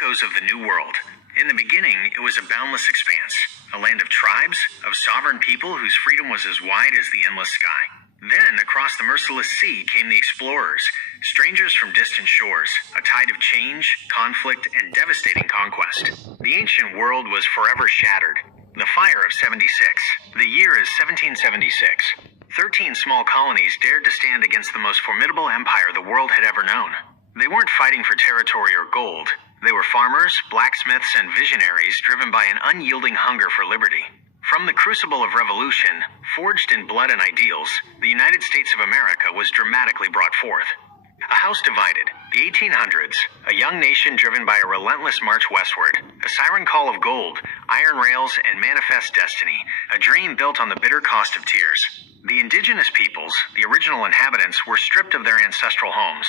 echoes of the New World. In the beginning, it was a boundless expanse, a land of tribes, of sovereign people whose freedom was as wide as the endless sky. Then, across the merciless sea came the explorers, strangers from distant shores, a tide of change, conflict, and devastating conquest. The ancient world was forever shattered. The Fire of 76. The year is 1776. 13 small colonies dared to stand against the most formidable empire the world had ever known. They weren't fighting for territory or gold. They were farmers, blacksmiths, and visionaries driven by an unyielding hunger for liberty. From the crucible of revolution, forged in blood and ideals, the United States of America was dramatically brought forth. A house divided, the 1800s, a young nation driven by a relentless march westward, a siren call of gold, iron rails, and manifest destiny, a dream built on the bitter cost of tears. The indigenous peoples, the original inhabitants, were stripped of their ancestral homes.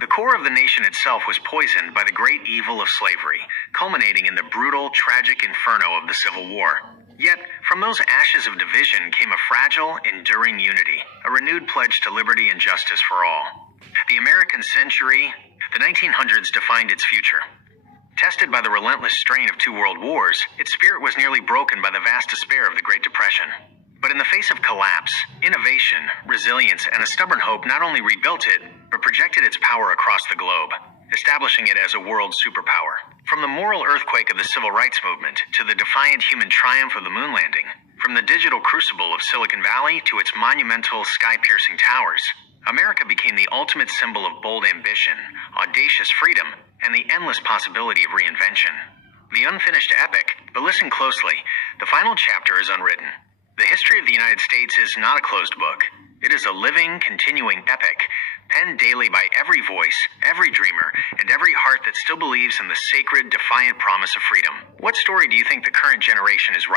The core of the nation itself was poisoned by the great evil of slavery, culminating in the brutal, tragic inferno of the Civil War. Yet, from those ashes of division came a fragile, enduring unity, a renewed pledge to liberty and justice for all. The American century, the 1900s, defined its future. Tested by the relentless strain of 2 world wars, its spirit was nearly broken by the vast despair of the Great Depression. But in the face of collapse, innovation, resilience, and a stubborn hope not only rebuilt it, but projected its power across the globe, establishing it as a world superpower. From the moral earthquake of the Civil Rights Movement to the defiant human triumph of the moon landing, from the digital crucible of Silicon Valley to its monumental sky-piercing towers, America became the ultimate symbol of bold ambition, audacious freedom, and the endless possibility of reinvention. The unfinished epic, but listen closely, the final chapter is unwritten. The history of the United States is not a closed book. It is a living, continuing epic, penned daily by every voice, every dreamer, and every heart that still believes in the sacred, defiant promise of freedom. What story do you think the current generation is writing?